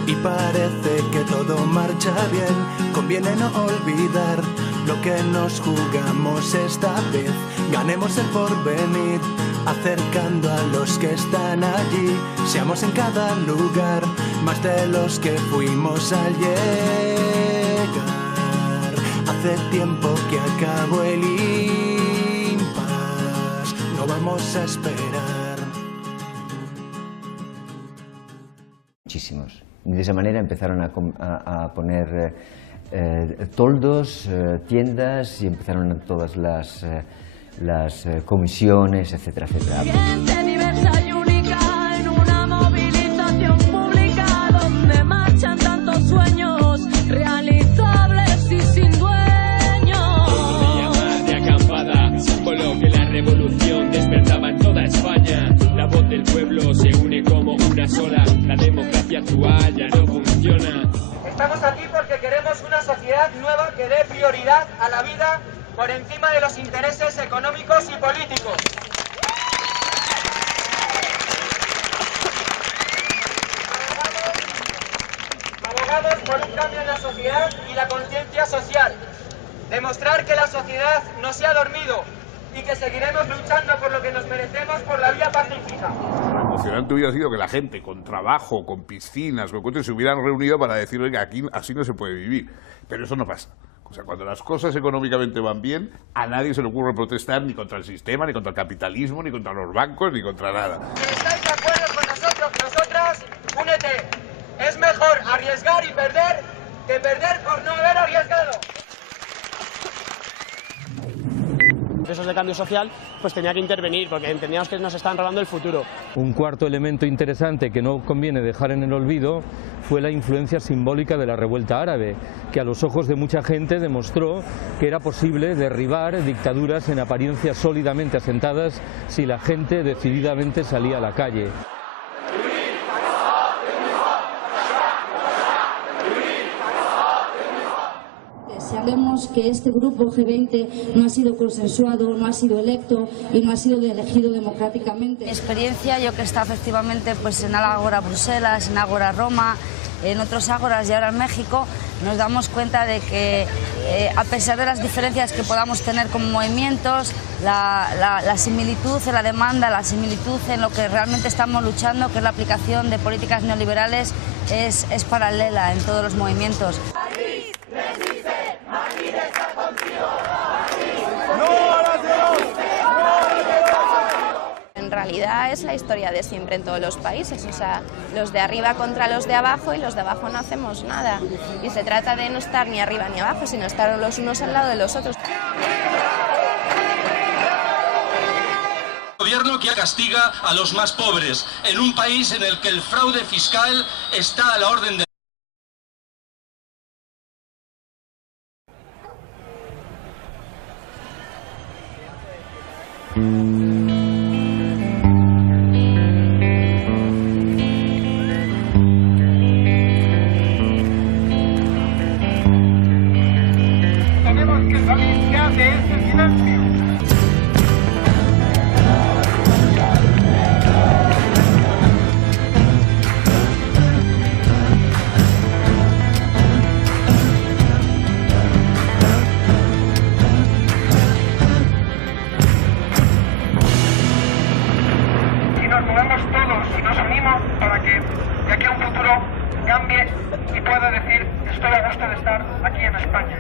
y parece que todo marcha bien, conviene no olvidar lo que nos jugamos esta vez. Ganemos el porvenir, acercando a los que están allí. Seamos en cada lugar más de los que fuimos al llegar. Hace tiempo que acabó el impasse, no vamos a esperar. Muchísimos. De esa manera empezaron a poner toldos, tiendas y empezaron todas las comisiones, etcétera, etcétera. Gente diversa y única en una movilización pública donde marchan tantos sueños realizables y sin dueños. Un día más de acampada, por lo que la revolución despertaba en toda España. La voz del pueblo se une como una sola. La democracia actual ya no funciona. Estamos aquí porque queremos una sociedad nueva que dé prioridad a la vida por encima de los intereses económicos y políticos. Abogamos por un cambio en la sociedad y la conciencia social. Demostrar que la sociedad no se ha dormido y que seguiremos luchando por lo que nos merecemos por la vía pacífica. Lo emocionante hubiera sido que la gente con trabajo, con piscinas, con coches, se hubieran reunido para decir, oiga, aquí así no se puede vivir. Pero eso no pasa. O sea, cuando las cosas económicamente van bien, a nadie se le ocurre protestar ni contra el sistema, ni contra el capitalismo, ni contra los bancos, ni contra nada. Si estáis de acuerdo con nosotros, nosotras, únete. Es mejor arriesgar y perder que perder por no haber arriesgado. Procesos de cambio social, pues tenía que intervenir porque entendíamos que nos estaban robando el futuro. Un cuarto elemento interesante que no conviene dejar en el olvido fue la influencia simbólica de la revuelta árabe, que a los ojos de mucha gente demostró que era posible derribar dictaduras en apariencia sólidamente asentadas si la gente decididamente salía a la calle. Sabemos que este grupo G20 no ha sido consensuado, no ha sido electo y no ha sido elegido democráticamente. Mi experiencia, yo que he estado efectivamente pues, en Ágora Bruselas, en Ágora Roma, en otros ágoras y ahora en México, nos damos cuenta de que a pesar de las diferencias que podamos tener como movimientos, la similitud en la demanda, la similitud en lo que realmente estamos luchando, que es la aplicación de políticas neoliberales, es paralela en todos los movimientos. En realidad es la historia de siempre en todos los países, o sea, los de arriba contra los de abajo y los de abajo no hacemos nada. Y se trata de no estar ni arriba ni abajo, sino estar los unos al lado de los otros. Gobierno que castiga a los más pobres, en un país en el que el fraude fiscal está a la orden del Tenemos que salir ya de este silencio. Y nos movemos todos y nos unimos para que de aquí a un futuro cambie y pueda decir estoy a gusto de estar aquí en España.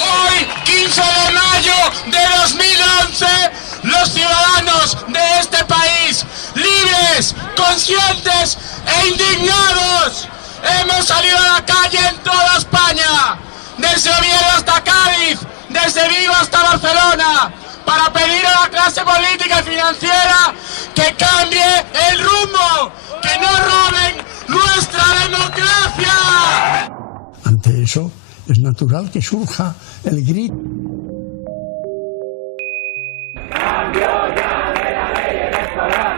Hoy, 15 de mayo de 2011, los ciudadanos de este país, libres, conscientes e indignados, hemos salido a la calle en toda España, desde Oviedo hasta Cádiz, desde Vigo hasta Barcelona, para pedir a la clase política y financiera que cambie el rumbo, que no roben nuestra democracia. Ante eso, es natural que surja el grito. ¡Cambio ya de la ley electoral!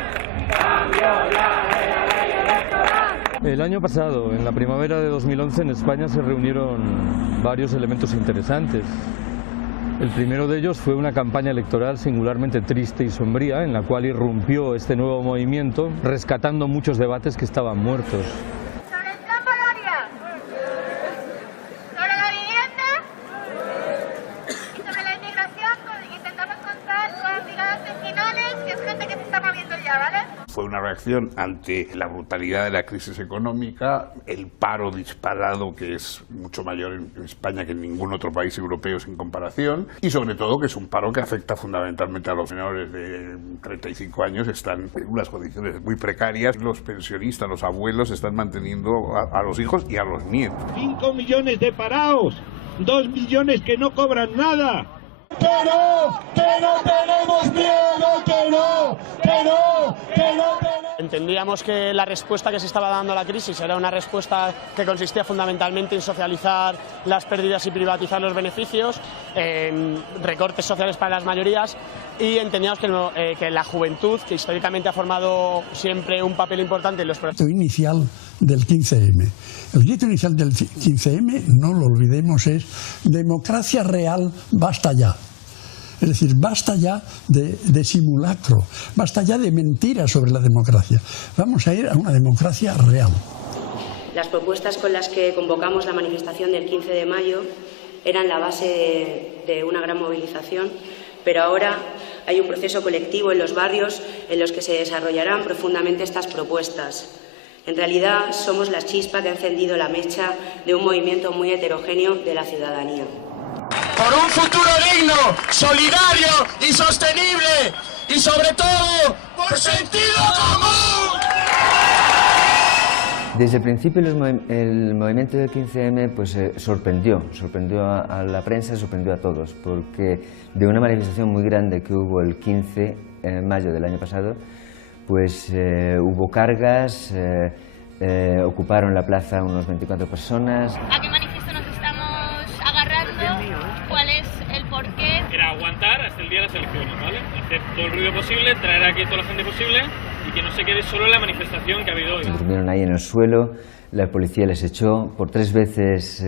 ¡Cambio ya de la ley electoral! El año pasado, en la primavera de 2011, en España se reunieron varios elementos interesantes. El primero de ellos fue una campaña electoral singularmente triste y sombría, en la cual irrumpió este nuevo movimiento, rescatando muchos debates que estaban muertos. Fue una reacción ante la brutalidad de la crisis económica, el paro disparado que es mucho mayor en España que en ningún otro país europeo sin comparación, y sobre todo que es un paro que afecta fundamentalmente a los menores de 35 años, están en unas condiciones muy precarias, los pensionistas, los abuelos están manteniendo a los hijos y a los nietos. 5 millones de parados, 2 millones que no cobran nada. ¡Que no tenemos miedo! ¡Que no! Entendíamos que la respuesta que se estaba dando a la crisis era una respuesta que consistía fundamentalmente en socializar las pérdidas y privatizar los beneficios, en recortes sociales para las mayorías, y entendíamos que la juventud, que históricamente ha formado siempre un papel importante en los procesos. El grito inicial del 15M. El grito inicial del 15M, no lo olvidemos, es democracia real, basta ya. Es decir, basta ya de simulacro, basta ya de mentiras sobre la democracia. Vamos a ir a una democracia real. Las propuestas con las que convocamos la manifestación del 15 de mayo eran la base de una gran movilización, pero ahora hay un proceso colectivo en los barrios en los que se desarrollarán profundamente estas propuestas. En realidad somos la chispa que ha encendido la mecha de un movimiento muy heterogéneo de la ciudadanía. Por un futuro digno, solidario y sostenible, y sobre todo, por sentido común. Desde el principio el movimiento del 15M pues, sorprendió a la prensa, sorprendió a todos, porque de una manifestación muy grande que hubo el 15 de mayo del año pasado, pues hubo cargas, ocuparon la plaza unos 24 personas. ¿A qué manifiesto nos estamos agarrando? ¿Cuál es el porqué? Era aguantar hasta el día de las elecciones, ¿vale? Hacer todo el ruido posible, traer aquí a toda la gente posible y que no se quede solo en la manifestación que ha habido hoy. Durmieron ahí en el suelo, la policía les echó, por 3 veces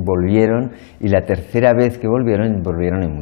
volvieron y la tercera vez que volvieron en